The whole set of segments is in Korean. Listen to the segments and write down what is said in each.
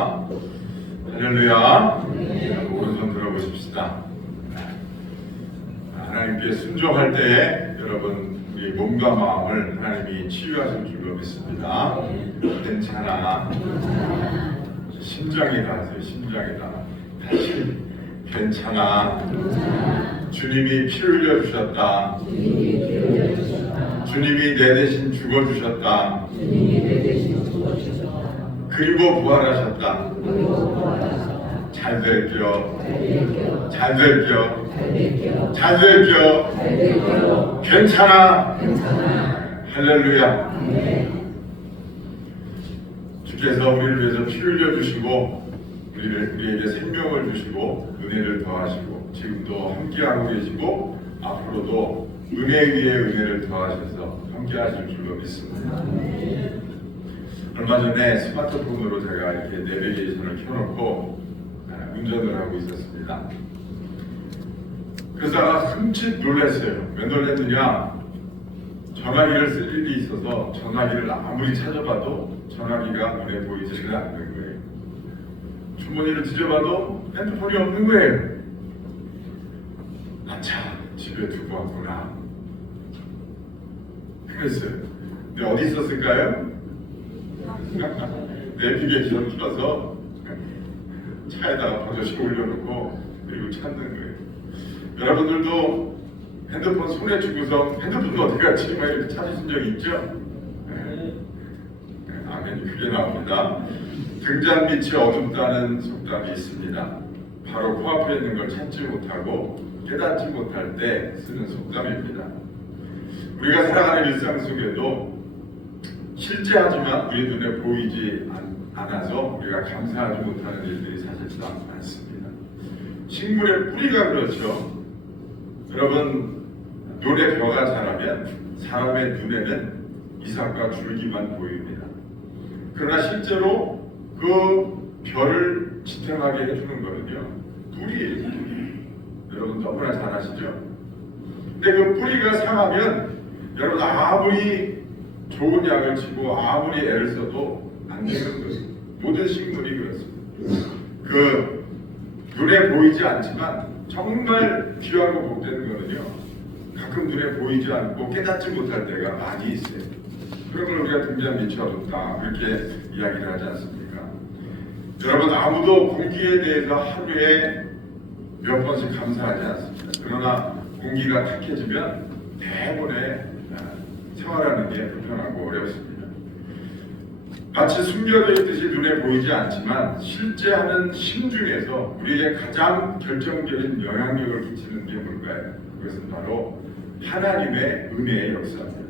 있습니다. 할렐루야. 오른손 들어보십시다. 하나님께 순종할 때 여러분 우리 몸과 마음을 하나님이 치유하실 줄로 믿습니다. 괜찮아. 심장이다 하세요. 심장이다. 다시 괜찮아. 주님이 피 흘려 주셨다. 주님이 내 대신 죽어 주셨다. 그리고 부활하셨다. 잘 될게요. 잘 될게요. 잘 될게요. 괜찮아. 할렐루야. 주께서 우리를 위해서 피 흘려 주시고 우리에게 생명을 주시고 은혜를 더하시고 지금도 함께하고 계시고 앞으로도 은혜 위에 은혜를 더하셔서 함께하실 줄로 믿습니다. 얼마 전에 스마트폰으로 제가 이렇게 내비게이션을 켜놓고 운전을 하고 있었습니다. 그러다가 흠칫 놀랐어요. 왜 놀랐느냐? 전화기를 쓸 일이 있어서 전화기를 아무리 찾아봐도 전화기가 눈에 보이지가 않는 거예요. 주머니를 뒤져봐도 핸드폰이 없는 거예요. 아차, 집에 두고 왔구나. 그랬어요. 근데 어디 있었을까요? 내비게이션 켜서 차에다가 버젓이 올려놓고 그리고 찾는 거예요. 여러분들도 핸드폰 손에 쥐고서 핸드폰 어디 갔지? 막 이렇게 찾으신 적 있죠? 아멘. 그게 나옵니다. 등잔 밑이 어둡다는 속담이 있습니다. 바로 코앞에 있는 걸 찾지 못하고 깨닫지 못할 때 쓰는 속담입니다. 우리가 살아가는 일상 속에도 실제하지만 우리 눈에 보이지 않아서 우리가 감사하지 못하는 일들이 사실상 많습니다. 식물의 뿌리가 그렇죠. 여러분, 논의 벼가 자라면 사람의 눈에는 이삭과 줄기만 보입니다. 그러나 실제로 그 벼를 지탱하게 해주는 거는요, 뿌리예요. 여러분 너무나 잘 아시죠? 근데 그 뿌리가 상하면 여러분 아무리 좋은 약을 치고 아무리 애를 써도 안 되는 거예요. 모든 식물이 그렇습니다. 그 눈에 보이지 않지만 정말 귀하고 복되는 거는요, 가끔 눈에 보이지 않고 깨닫지 못할 때가 많이 있어요. 그런 걸 우리가 등잔 밑이 어둡다 그렇게 이야기를 하지 않습니까? 여러분 아무도 공기에 대해서 하루에 몇 번씩 감사하지 않습니다. 그러나 공기가 탁해지면 대부분의 생활하는 게 불편하고 어렵습니다. 마치 숨겨져 있듯이 눈에 보이지 않지만 실제 하는 심 중에서 우리에게 가장 결정적인 영향력을 끼치는 게 뭘까요? 그것은 바로 하나님의 은혜의 역사입니다.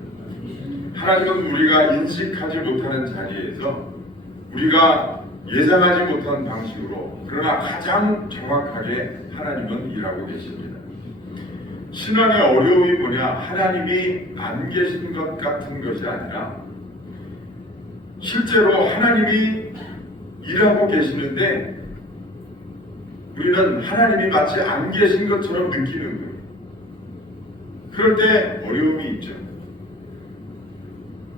하나님은 우리가 인식하지 못하는 자리에서 우리가 예상하지 못한 방식으로 그러나 가장 정확하게 하나님은 일하고 계십니다. 신앙의 어려움이 뭐냐? 하나님이 안 계신 것 같은 것이 아니라 실제로 하나님이 일하고 계시는데 우리는 하나님이 마치 안 계신 것처럼 느끼는 거예요. 그럴 때 어려움이 있죠.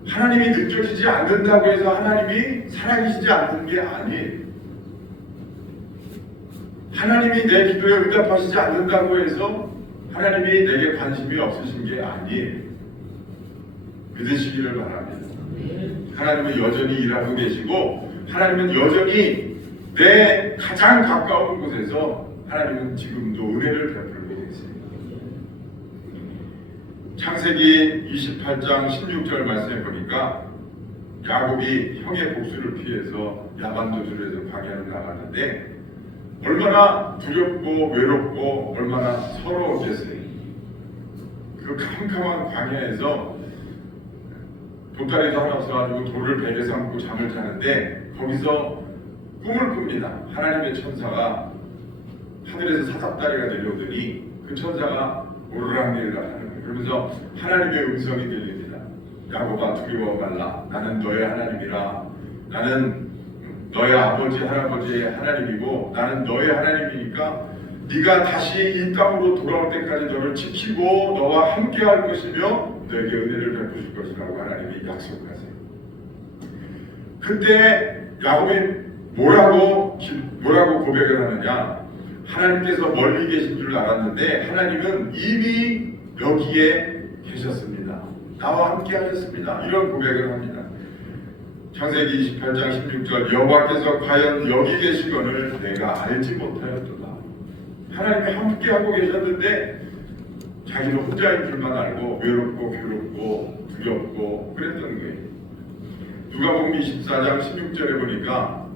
하나님이 느껴지지 않는다고 해서 하나님이 살아계시지 않는 게 아니에요. 하나님이 내 기도에 응답하시지 않는다고 해서 하나님이 내게 관심이 없으신 게 아니에요. 믿으시기를 바랍니다. 하나님은 여전히 일하고 계시고 하나님은 여전히 내 가장 가까운 곳에서 하나님은 지금도 은혜를 베풀고 계세요. 창세기 28장 16절 말씀에 보니까 야곱이 형의 복수를 피해서 야반도주를 해서 광야를 나갔는데 얼마나 두렵고 외롭고 얼마나 서러웠겠어요. 그 캄캄한 광야에서 보따리도 하나 없어가지고 돌을 베개 삼고 잠을 자는데 거기서 꿈을 꿉니다. 하나님의 천사가 하늘에서 사닥다리가 내려오더니 그 천사가 오르락내리락 하는 거예요. 그러면서 하나님의 음성이 들립니다. 야곱아 두려워 말라. 나는 너의 하나님이라. 나는 너의 아버지 할아버지의 하나님이고 나는 너의 하나님이니까 네가 다시 이 땅으로 돌아올 때까지 너를 지키고 너와 함께할 것이며 너에게 은혜를 베푸실 것이라고 하나님이 약속하세요. 그때 야곱이 뭐라고 고백을 하느냐? 하나님께서 멀리 계신 줄 알았는데 하나님은 이미 여기에 계셨습니다. 나와 함께 하셨습니다. 이런 고백을 합니다. 창세기 28장 16절 여호와께서 과연 여기 계시거늘 내가 알지 못하였도다. 하나님이 함께하고 계셨는데 자기는 혼자인 줄만 알고 외롭고 괴롭고 두렵고 그랬던 거예요. 누가복음 24장 16절에 보니까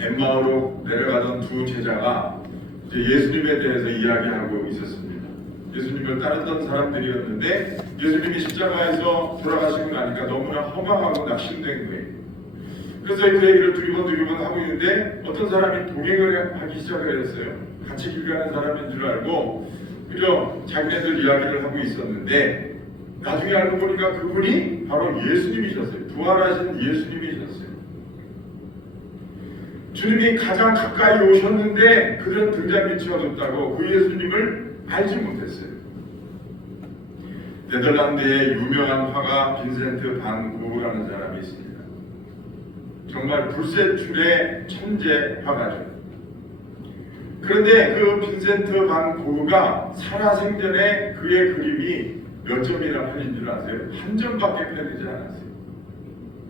엠마오로 내려가던 두 제자가 이제 예수님에 대해서 이야기하고 있었습니다. 예수님을 따르던 사람들이었는데 예수님이 십자가에서 돌아가시고 나니까 너무나 허망하고 낙심된 거예요. 그래서 그 얘기를 두리번 하고 있는데 어떤 사람이 동행을 하기 시작을 했어요. 같이 길 가는 사람인 줄 알고 그저 자기네들 이야기를 하고 있었는데 나중에 알고 보니까 그분이 바로 예수님이셨어요. 부활하신 예수님이셨어요. 주님이 가장 가까이 오셨는데 그들은 등잔빛이 어둡다고 그 예수님을 알지 못했어요. 네덜란드의 유명한 화가 빈센트 반 고흐라는 사람이 있습니다. 정말 불세출의 천재 화가죠. 그런데 그 빈센트 반 고흐가 살아생전에 그의 그림이 몇 점이나 팔린 줄 아세요? 한 점밖에 팔리지 않았어요.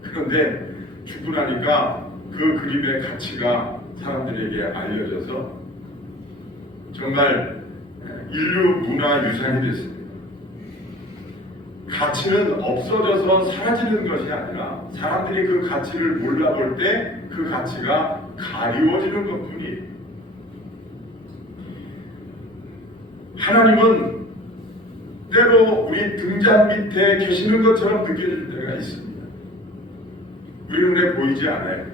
그런데 죽고 나니까 그 그림의 가치가 사람들에게 알려져서 정말 인류 문화 유산이 됐습니다. 가치는 없어져서 사라지는 것이 아니라 사람들이 그 가치를 몰라볼 때 그 가치가 가리워지는 것뿐이에요. 하나님은 때로 우리 등잔 밑에 계시는 것처럼 느껴질 때가 있습니다. 우리 눈에 보이지 않아요.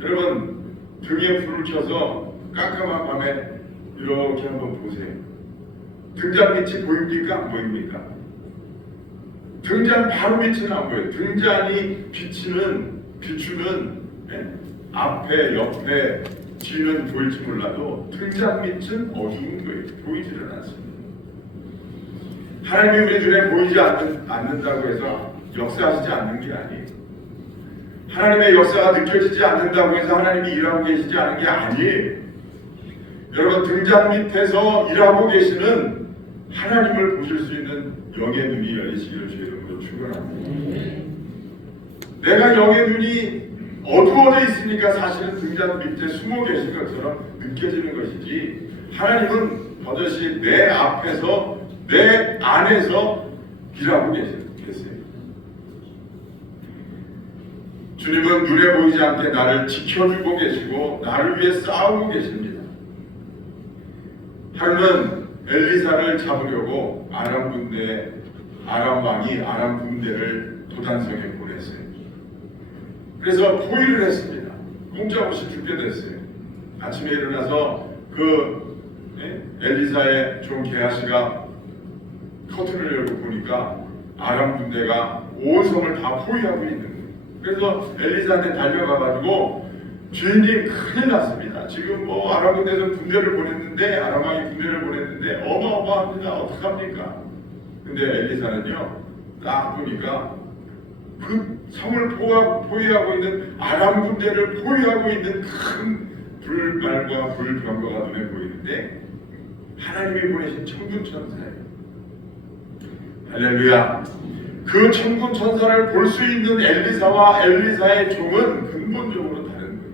여러분 등에 불을 켜서 깜깜한 밤에 이렇게 한번 보세요. 등잔 밑이 보입니까? 안 보입니까? 등잔 바로 밑은 안 보여요. 등잔이 비추는 앞에 옆에 뒤는 보일지 몰라도 등잔 밑은 어두운 거예요. 보이지를 않습니다. 하나님이 우리 눈에 보이지 않는다고 해서 역사하시지 않는 게 아니에요. 하나님의 역사가 느껴지지 않는다고 해서 하나님이 일하고 계시지 않은 게 아니에요. 여러분 등잔 밑에서 일하고 계시는 하나님을 보실 수 있는 영의 눈이 열리시기를 주의 이름으로 축원합니다. 내가 영의 눈이 어두워져 있으니까 사실은 등잔 밑에 숨어 계신 것처럼 느껴지는 것이지 하나님은 버젓이 내 앞에서 내 안에서 일하고 계세요. 주님은 눈에 보이지 않게 나를 지켜주고 계시고 나를 위해 싸우고 계십니다. 하루는 엘리사를 잡으려고 아람 왕이 아람 군대를 도단성에 보냈어요. 그래서 포위를 했습니다. 꼼짝없이 죽게 됐어요. 아침에 일어나서 그 엘리사의 종 게하시가 커튼을 열고 보니까 아람 군대가 온 성을 다 포위하고 있는 거예요. 그래서 엘리사한테 달려가가지고 주인님 큰일 났습니다. 지금 뭐 아람 군대에서 군대를 보냈는데 아람 왕이 군대를 보냈는데 어마어마합니다. 어떡합니까? 근데 엘리사는요 딱 보니까 그 성을 포위하고 있는 아람 군대를 포위하고 있는 큰 불말과 불병거가 눈에 보이는데 하나님이 보내신 천군 천사예요. 할렐루야. 그 천군 천사를 볼 수 있는 엘리사와 엘리사의 종은 근본적으로 다른 거예요.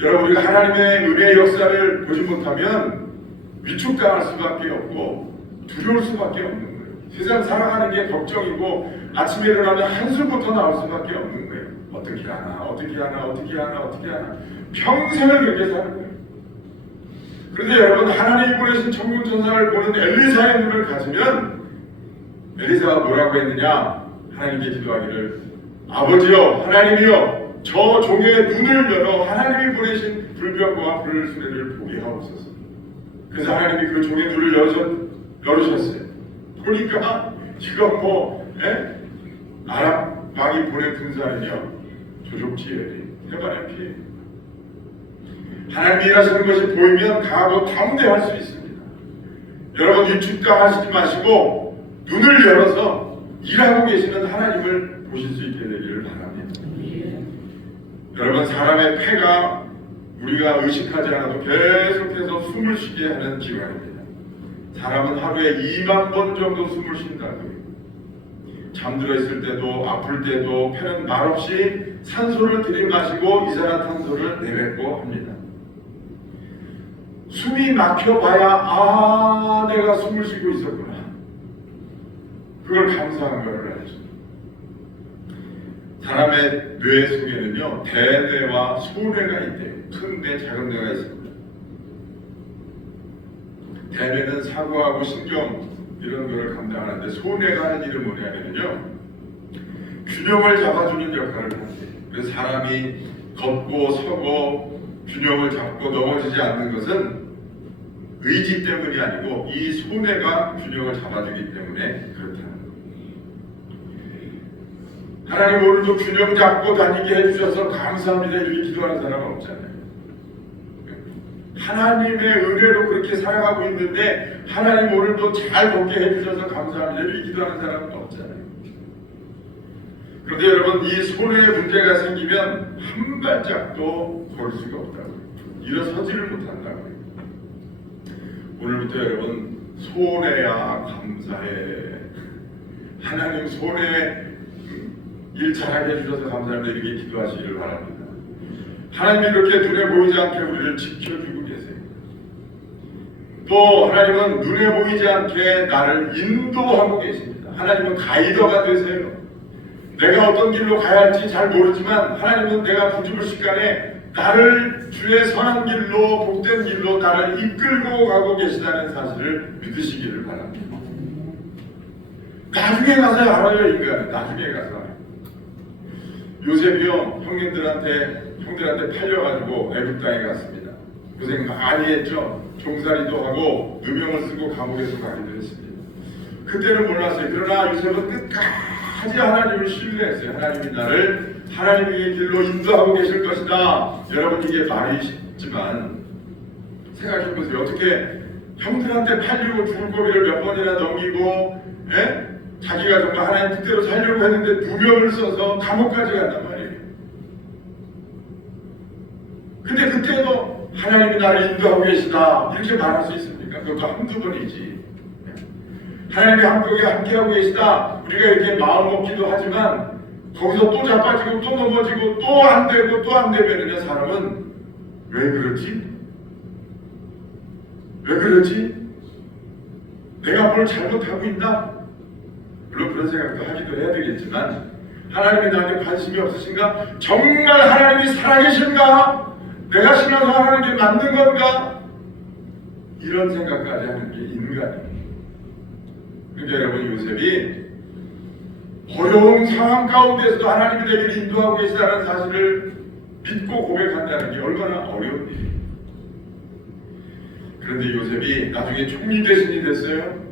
여러분 우리가 하나님의 은혜의 역사를 보지 못하면 위축당할 수밖에 없고 두려울 수밖에 없는 거예요. 세상 살아가는 게 걱정이고 아침에 일어나면 한숨부터 나올 수밖에 없는 거예요. 어떻게 하나 평생을 그렇게 사는 거예요. 그런데 여러분 하나님이 보내신 천군 천사를 보는 엘리사의 눈을 가지면 엘리사가 뭐라고 했느냐? 하나님께 기도하기를 아버지여 하나님이여 저 종의 눈을 열어 하나님이 보내신 불병거와 불수레를 보게 하옵소서. 그래서 하나님이 그 종의 눈을 열으셨어요. 보니까 지금 아람 왕이 보낸 군사는요 조족지에 해발의 피해. 하나님이 일하시는 것이 보이면 강하고 담대할 수 있습니다. 여러분 위축당하시지 마시고 눈을 열어서 일하고 계시는 하나님을 보실 수 있게 되기를 바랍니다. 여러분, 사람의 폐가 우리가 의식하지 않아도 계속해서 숨을 쉬게 하는 기관입니다. 사람은 하루에 2만 번 정도 숨을 쉰다고요. 잠들어 있을 때도 아플 때도 폐는 말없이 산소를 들이마시고 이산화탄소를 내뱉고 합니다. 숨이 막혀봐야 내가 숨을 쉬고 있었구나. 그걸 감사한 걸 알죠. 사람의 뇌 속에는요, 대뇌와 소뇌가 있대요. 큰 뇌, 작은 뇌가 있습니다. 대뇌는 사고하고 신경 이런 거를 감당하는데, 소뇌가 하는 일은 뭐냐면요, 균형을 잡아주는 역할을 한대요. 그래서 사람이 걷고 서고 균형을 잡고 넘어지지 않는 것은 의지 때문이 아니고 이 소뇌가 균형을 잡아주기 때문에 그렇다는 거예요. 하나님 오늘도 균형 잡고 다니게 해주셔서 감사합니다 이렇게 기도하는 사람은 없잖아요. 하나님의 은혜로 그렇게 살아가고 있는데 하나님 오늘도 잘 걷게 해주셔서 감사합니다 이렇게 기도하는 사람은 없잖아요. 그런데 여러분, 이 소뇌에 문제가 생기면 한 발짝도 걸 수가 없다고요. 일어서지를 못한다고요. 오늘부터 여러분, 소뇌야 감사해. 하나님 소뇌 일 잘하게 해주셔서 감사합니다 이렇게 기도하시기를 바랍니다. 하나님이 이렇게 눈에 보이지 않게 우리를 지켜주고 계세요. 또 하나님은 눈에 보이지 않게 나를 인도하고 계십니다. 하나님은 가이더가 되세요. 내가 어떤 길로 가야 할지 잘 모르지만 하나님은 내가 부족을 시간에 나를 주의 선한 길로, 복된 길로 나를 이끌고 가고 계시다는 사실을 믿으시기를 바랍니다. 나중에 가서 알아요. 인간은 나중에 가서 알아요. 요셉이요, 형들한테 팔려가지고 애굽 땅에 갔습니다. 고생 많이 했죠. 종살이도 하고 누명을 쓰고 감옥에서 가기도 했습니다. 그때는 몰랐어요. 그러나 요셉은 끝까지 하나님을 신뢰했어요. 하나님이 나를 하나님의 길로 인도하고 계실 것이다. 여러분, 이게 말이 쉽지만 생각해보세요. 어떻게 형들한테 팔리고 죽을 고비를 몇 번이나 넘기고 자기가 정말 하나님 뜻대로 살려고 했는데 누명을 써서 감옥까지 간단 말이에요. 근데 그때도 하나님이 나를 인도하고 계시다 이렇게 말할 수 있습니까? 그것도 한두 번이지. 하나님이 함께하고 계시다 우리가 이렇게 마음 먹기도 하지만 거기서 또 자빠지고 또 넘어지고 또 안 되고 또 안 되면은요, 사람은 왜 그러지? 왜 그러지? 내가 뭘 잘못하고 있나? 물론 그런 생각도 하기도 해야 되겠지만, 하나님이 나한테 관심이 없으신가? 정말 하나님이 살아계신가? 내가 신앙을 하는 게 맞는 건가? 이런 생각까지 하는 게 인간이에요. 그러니까 여러분, 요셉이 어려운 상황 가운데서도 하나님이 내게 인도하고 계시다는 사실을 믿고 고백한다는 게 얼마나 어려운 일이에요. 그런데 요셉이 나중에 총리 대신이 됐어요.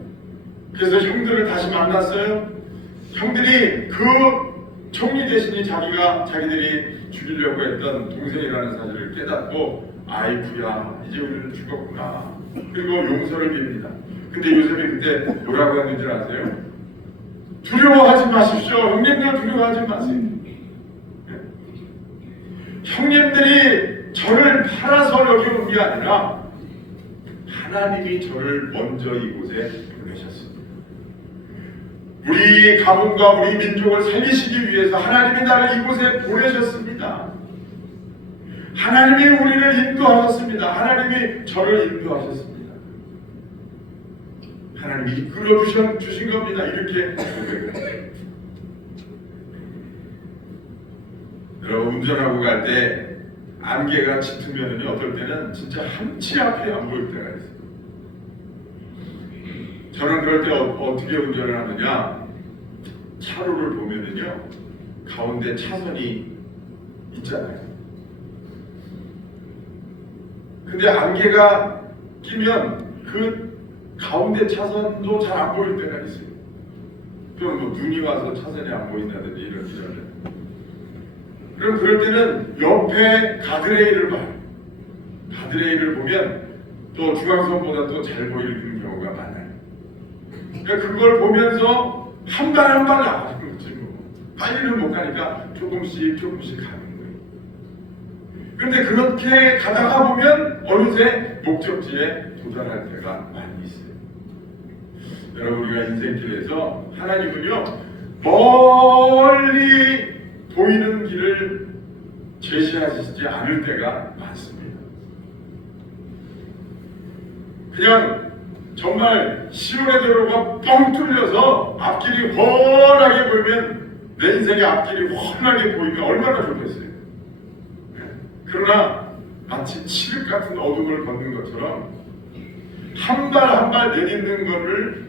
그래서 형들을 다시 만났어요. 형들이 그 총리 대신이 자기들이 죽이려고 했던 동생이라는 사실을 깨닫고, 아이쿠야 이제 우리는 죽었구나. 그리고 용서를 빕니다. 근데 요셉이 그때 뭐라고 했는지 아세요? 두려워하지 마십시오. 형님들 두려워하지 마세요. 형님들이 저를 팔아서 여기 온 게 아니라 하나님이 저를 먼저 이곳에 보내셨습니다. 우리 가문과 우리 민족을 살리시기 위해서 하나님이 나를 이곳에 보내셨습니다. 하나님이 우리를 인도하셨습니다. 하나님이 저를 인도하셨습니다. 하나님이 이끌어 주신 겁니다. 이렇게 고백을. 여러분, 운전하고 갈 때 안개가 짙으면 어떨 때는 진짜 한치 앞이 안 보일 때가 있어요. 저는 그럴 때 어떻게 운전을 하느냐, 차로를 보면은요, 가운데 차선이 있잖아요. 근데 안개가 끼면 그 가운데 차선도 잘 안 보일 때가 있어요. 또 뭐 눈이 와서 차선이 안 보인다든지 이런. 그럼 그럴 때는 옆에 가드레일을 봐요. 가드레일을 보면 또 중앙선보다 또 잘 보이는 경우가 많아요. 그러니까 그걸 보면서 한 발 한 발 나가는 거지 뭐. 빨리는 못 가니까 조금씩 가는 거예요. 그런데 그렇게 가다가 보면 어느새 목적지에 도달할 때가 많이 있어요. 여러분, 우리가 인생길에서 하나님은요 멀리 보이는 길을 제시하시지 않을 때가 많습니다. 그냥 정말 시온의 도로가 뻥 뚫려서 앞길이 훤하게 보이면, 내 인생의 앞길이 훤하게 보이면 얼마나 좋겠어요. 그러나 마치 칠흑 같은 어둠을 걷는 것처럼 한 발 한 발 내딛는 것을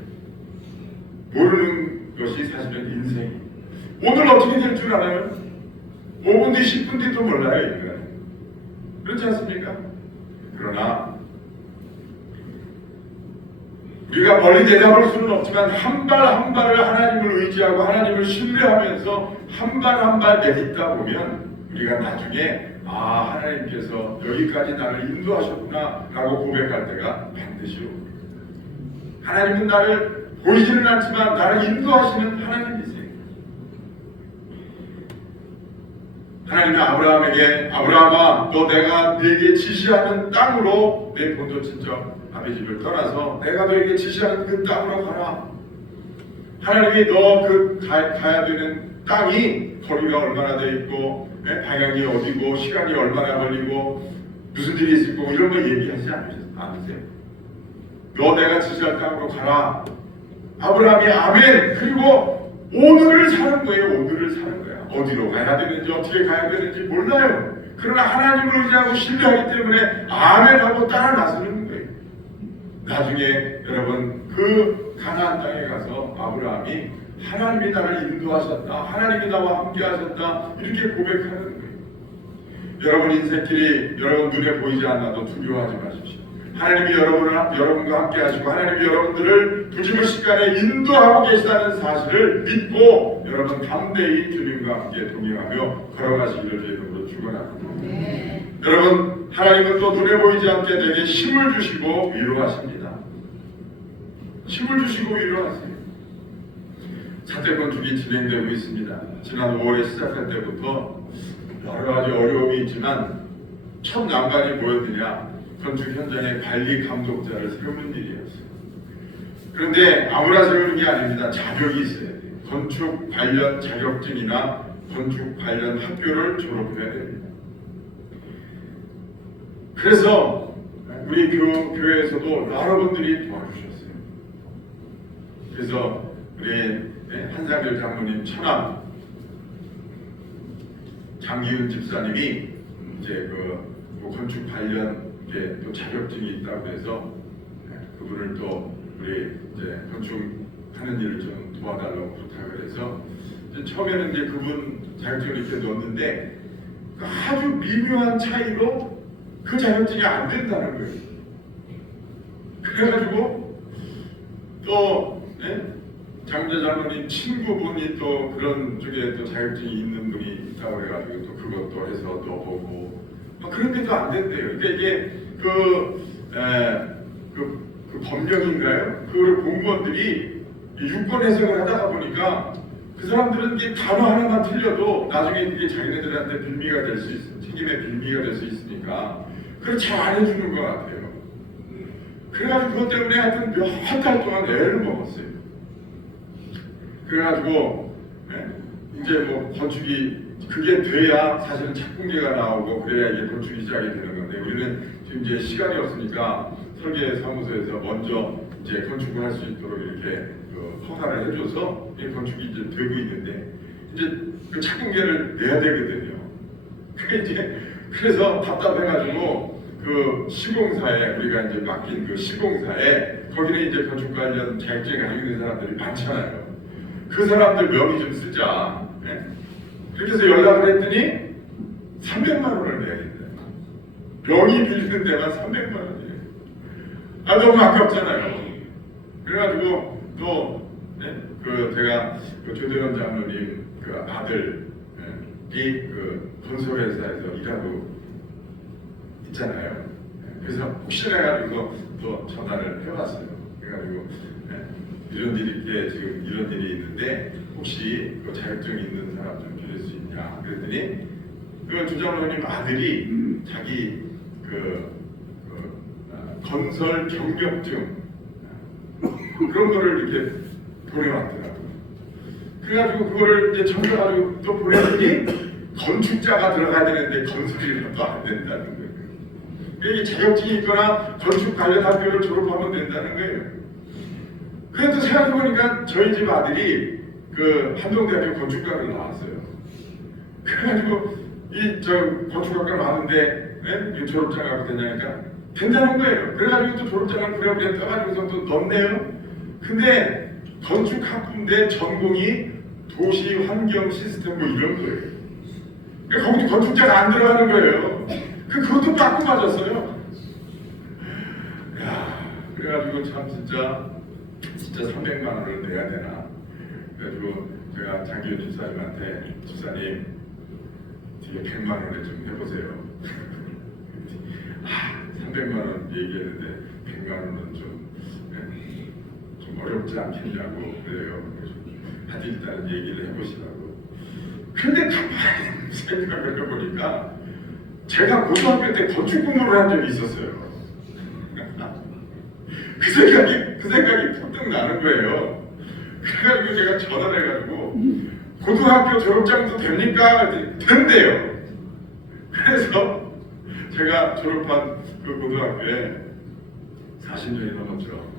모르는 것이 사실은 인생이에요. 오늘 어떻게 될 줄 알아요? 5분 뒤 10분 뒤도 몰라요, 인간. 그렇지 않습니까? 그러나 우리가 멀리 내다볼 수는 없지만 한 발 한 발을 하나님을 의지하고 하나님을 신뢰하면서 한 발 한 발 내딛다 보면 우리가 나중에 하나님께서 여기까지 나를 인도하셨구나 라고 고백할 때가 반드시 옵니다. 하나님은 나를 보이지는 않지만 나를 인도하시는 하나님이세요. 하나님은 아브라함에게, 아브라함아, 너 내가 네게 지시하는 땅으로 내 본토 친척 아비 집을 떠나서 내가 너에게 지시하는 그 땅으로 가라. 하나님이 너 가야 되는 땅이 거리가 얼마나 돼 있고, 방향이 어디고, 시간이 얼마나 걸리고, 무슨 일이 있을 거고, 이런 거 얘기하지 않으세요? 너 내가 지시할 땅으로 가라. 아브라함이 아멘. 그리고 오늘을 사는 거예요. 오늘을 사는 거야. 어디로 가야 되는지, 어떻게 가야 되는지 몰라요. 그러나 하나님을 의지하고 신뢰하기 때문에 아멘하고 따라 나서는 거예요. 나중에 여러분, 그 가나안 땅에 가서 아브라함이 하나님이 나를 인도하셨다, 하나님이 나와 함께 하셨다, 이렇게 고백하는 거예요. 여러분 인생길이 여러분 눈에 보이지 않아도 두려워하지 마십시오. 하나님이 여러분과 함께 하시고 하나님이 여러분들을 부지불식간에 인도하고 계시다는 사실을 믿고 여러분 담대히 주님과 함께 동행하며 걸어가시기를 주의 이름으로 축원합니다. 여러분, 하나님은 또 눈에 보이지 않게 내게 힘을 주시고 위로하십니다. 힘을 주시고 위로하세요. 사태 건축이 진행되고 있습니다. 지난 5월에 시작할 때부터 여러 가지 어려움이 있지만 첫 난관이 뭐였느냐? 건축 현장에 관리 감독자를 세우는 일이었어요. 그런데 아무나 세우는 게 아닙니다. 자격이 있어야 돼요. 건축 관련 자격증이나 건축 관련 학교를 졸업해야 됩니다. 그래서 우리 교회에서도 여러분들이 도와주셨어요. 그래서 우리 한상길 장로님 처남 장기훈 집사님이 이제 건축 관련 또 자격증이 있다고 해서 그분을 또 우리 이제 건축하는 일을 좀 도와달라고 부탁을 해서 처음에는 이제 그분 자격증을 이렇게 넣었는데 아주 미묘한 차이로 그 자격증이 안 된다는 거예요. 그래가지고 또 장자 장로님 친구분이 또 그런 쪽에 또 자격증이 있는 분이 있다고 해가지고 또 그것도 해서 넣어보고 그런데도 안 된대요. 그러니까 이게 그 법령인가요? 그 공무원들이 유권 해석을 하다가 보니까 그 사람들은 이게 단어 하나만 틀려도 나중에 이게 자기네들한테 빌미가 될 수 있어, 책임의 빌미가 될 수 있으니까 그걸 잘 안 해주는 것 같아요. 그래가지고 그것 때문에 하여튼 몇 달 동안 애를 먹었어요. 그래가지고 이제 뭐 건축이 그게 돼야 사실은 착공계가 나오고 그래야 이게 건축이 시작이 되는 건데 우리는 지금 이제 시간이 없으니까 설계 사무소에서 먼저 이제 건축을 할 수 있도록 이렇게 허가를 해줘서 이 건축이 이제 되고 있는데 이제 그 착공계를 내야 되거든요. 그래서 답답해가지고 그 시공사에 우리가 이제 맡긴 그 시공사에 거기는 이제 건축 관련 자격증을 가지고 있는 사람들이 많잖아요. 그 사람들 명의 좀 쓰자. 그렇게 해서 연락을 했더니 300만 원을 내야 된다. 명의 빌리는 데만 300만 원이에요. 너무 아깝잖아요. 그래가지고 또 제가 그 조대원 장로님 그 아들이 그 건설회사에서 일하고 있잖아요. 그래서 혹시나 해가지고 또 전화를 해봤어요. 그래가지고 이런 일이 있는데 혹시 그 자격증 있는 사람 좀 빌릴 수 있냐 그랬더니 그 조장로님 아들이 자기 건설 경력증 그런 거를 이렇게 보내왔더라고요. 그래가지고 그거를 이제 전달하고 또 보내더니 건축자가 들어가야 되는데 건설이라도 안 된다는 거예요. 이게 자격증이 있거나 건축 관련 학교를 졸업하면 된다는 거예요. 그래도 생각해보니까 저희 집 아들이 그 한동대학교 건축과를 나왔어요. 그래가지고 건축학과 나왔는데 네? 졸업장 갖고 되냐니까 된다는 거예요. 그래가지고 또 졸업장을 부랴부랴 떠가지고서 또 넣네요. 근데 건축학부인데 전공이 도시 환경 시스템 뭐 이런 거예요. 그러니까 거기 건축자가 안 들어가는 거예요. 그것도 빠꾸 맞았어요. 야, 그래가지고 참 진짜 300만 원을 내야 되나. 그래가지고 제가 장기현 집사님한테 집사님 뒤에 100만 원에 좀 해보세요. 300만 원 얘기했는데 100만 원은 좀 어렵지 않겠냐고 그래요. 하여튼 일단 얘기를 해보시라고. 근데 가만히 생각을 해보니까 제가 고등학교 때 건축 공부를 한 적이 있었어요. 그 생각이 푹 나는 거예요. 그래가지고 제가 전화를 해가지고 고등학교 졸업장도 됩니까? 된대요. 그래서 제가 졸업한 그 고등학교에 40년이 넘었죠.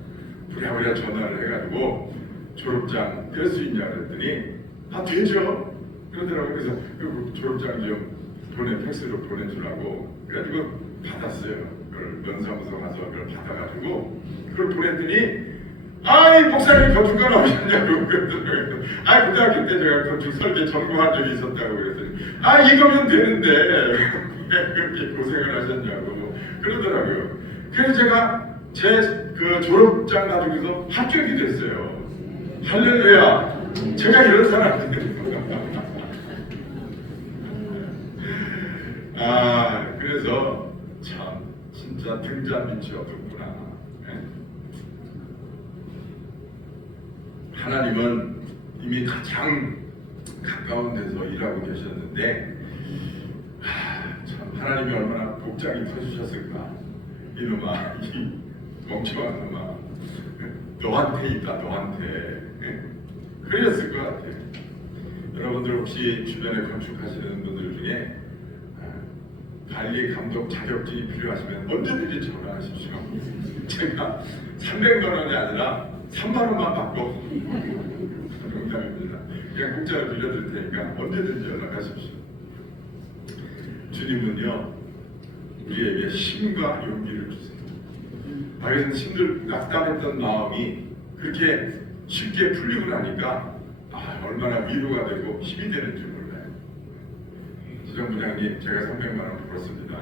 부랴부랴 전화를 해가지고 졸업장 될 수 있냐 그랬더니 되죠. 그러더라고요. 그래서 그 졸업장 좀 팩스로 보내주라고 그래가지고 받았어요. 그걸 면사무소 가서 그걸 받아가지고 그걸 보냈더니 목사님 건축가 나오셨냐고 그러더라고요. 고등학교 때 제가 건축 설계 전공한 적이 있었다고 그랬더니 이거면 되는데 왜 그렇게 고생을 하셨냐고 그러더라고요. 그래서 제가 제 그 졸업장 가지고서 합격이 됐어요. 할렐루야. 제가 이런 사람인데. 그래서 참 진짜 등잔빛이 어둡구나. 하나님은 이미 가장 가까운 데서 일하고 계셨는데 참 하나님이 얼마나 복장이 터주셨을까. 이놈아, 이 멍청한 놈아, 너한테 있다, 너한테. 그랬을 것 같아요. 여러분들 혹시 주변에 건축하시는 분들 중에 관리 감독 자격증이 필요하시면 언제든지 전화하십시오. 제가 300만 원이 아니라 3만 원만 받고 농담입니다. 그냥 공짜로 빌려드릴 테니까 언제든지 연락하십시오. 주님은요 우리에게 힘과 용기를 주세요. 그래서 힘들 낙담했던 마음이 그렇게 쉽게 풀리고 나니까 얼마나 위로가 되고 힘이 되는지 몰라요. 지정 부장님, 제가 300만 원 벌었습니다.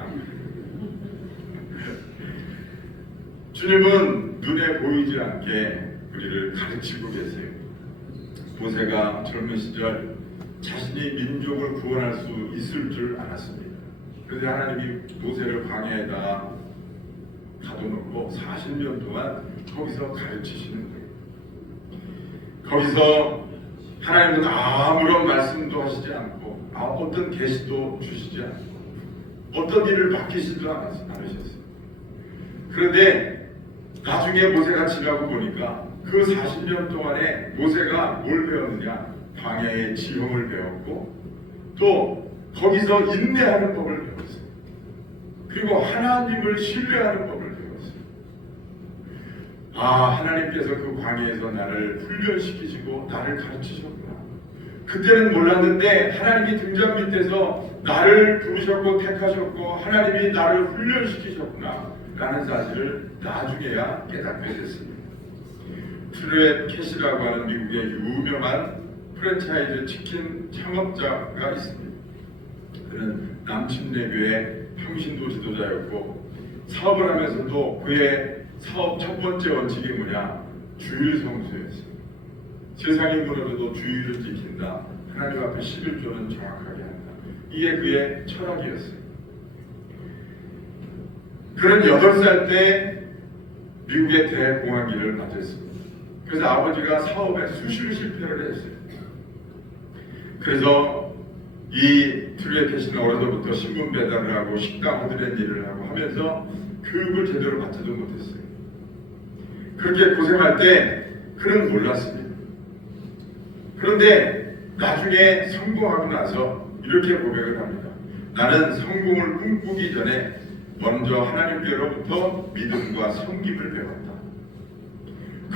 주님은 눈에 보이지 않게 우리를 가르치고 계세요. 모세가 젊은 시절 자신이 민족을 구원할 수 있을 줄 알았습니다. 그런데 하나님이 모세를 광야에다 가둬놓고 40년 동안 거기서 가르치시는 거예요. 거기서 하나님은 아무런 말씀도 하시지 않고 어떤 계시도 주시지 않고 어떤 일을 맡기시지도 않으셨어요. 그런데 나중에 모세가 지나고 보니까 그 40년 동안에 모세가 뭘 배웠느냐? 광야의 지형을 배웠고 또 거기서 인내하는 법을 배웠어요. 그리고 하나님을 신뢰하는 법을 배웠어요. 하나님께서 그 광야에서 나를 훈련시키시고 나를 가르치셨구나. 그때는 몰랐는데 하나님이 등잔 밑에서 나를 부르셨고 택하셨고 하나님이 나를 훈련시키셨구나 라는 사실을 나중에야 깨닫게 됐습니다. 트루엣 캐시라고 하는 미국의 유명한 프랜차이즈 치킨 창업자가 있습니다. 그는 남침내교의 평신도 지도자였고 사업을 하면서도 그의 사업 첫 번째 원칙이 뭐냐? 주일 성수였어요. 세상이 무너져도 주일을 지킨다. 하나님 앞에 11조는 정확하게 한다. 이게 그의 철학이었어요. 그는 8살 때 미국의 대공황기를 맞았습니다. 그래서 아버지가 사업에 수시로 실패를 했어요. 그래서 이 트루에 계신 어려서부터 신문 배달을 하고 식당 호드렛 일을 하고 하면서 교육을 제대로 받지도 못했어요. 그렇게 고생할 때 그는 몰랐습니다. 그런데 나중에 성공하고 나서 이렇게 고백을 합니다. 나는 성공을 꿈꾸기 전에 먼저 하나님께로부터 믿음과 섬김을 배웠다.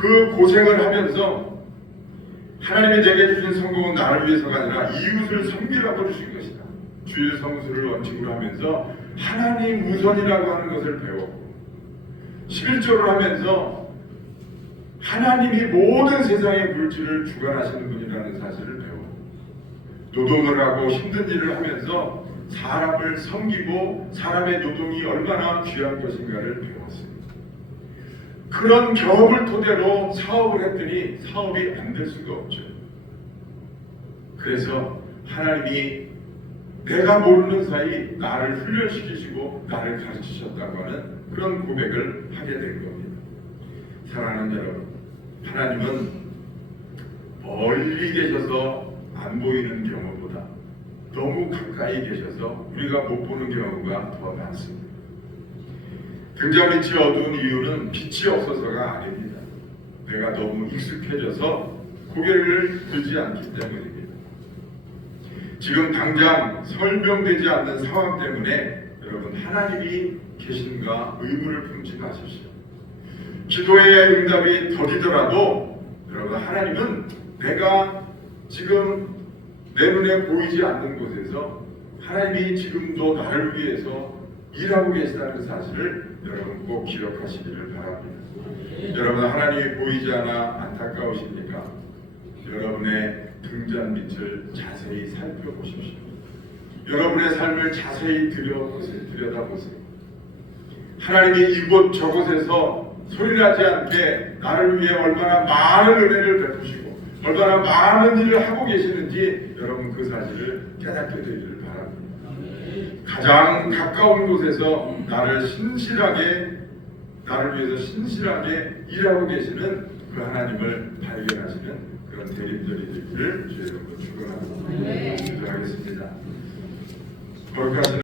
그 고생을 하면서 하나님이 제게 주신 성공은 나를 위해서가 아니라 이웃을 섬기라고 주신 것이다. 주일 성수를 원칙으로 하면서 하나님 우선이라고 하는 것을 배웠고 11조를 하면서 하나님이 모든 세상의 물질을 주관하시는 분이라는 사실을 배웠고 노동을 하고 힘든 일을 하면서 사람을 섬기고 사람의 노동이 얼마나 귀한 것인가를 배웠습니다. 그런 경험을 토대로 사업을 했더니 사업이 안 될 수가 없죠. 그래서 하나님이 내가 모르는 사이 나를 훈련시키시고 나를 가르치셨다고 하는 그런 고백을 하게 된 겁니다. 사랑하는 여러분, 하나님은 멀리 계셔서 안 보이는 경우보다 너무 가까이 계셔서 우리가 못 보는 경우가 더 많습니다. 등잔빛이 어두운 이유는 빛이 없어서가 아닙니다. 내가 너무 익숙해져서 고개를 들지 않기 때문입니다. 지금 당장 설명되지 않는 상황 때문에 여러분 하나님이 계신가 의문을 품지 마십시오. 기도의 응답이 더디더라도 여러분 하나님은 내가 지금 내 눈에 보이지 않는 곳에서 하나님이 지금도 나를 위해서 일하고 계시다는 사실을 여러분 꼭 기억하시기를 바랍니다. 여러분 하나님이 보이지 않아 안타까우십니까? 여러분의 등잔빛을 자세히 살펴보십시오. 여러분의 삶을 자세히 들여다보세요. 하나님이 이곳 저곳에서 소리나지 않게 나를 위해 얼마나 많은 은혜를 베푸시고 얼마나 많은 일을 하고 계시는지 여러분 그 사실을 깨닫게 되기를 바랍니다. 가장 가까운 곳에서 나를 위해서 신실하게 일하고 계시는 그 하나님을 발견하시는 그런 대림절이 되기를 주의 이름으로 축원합니다. 기도하겠습니다. 거룩하신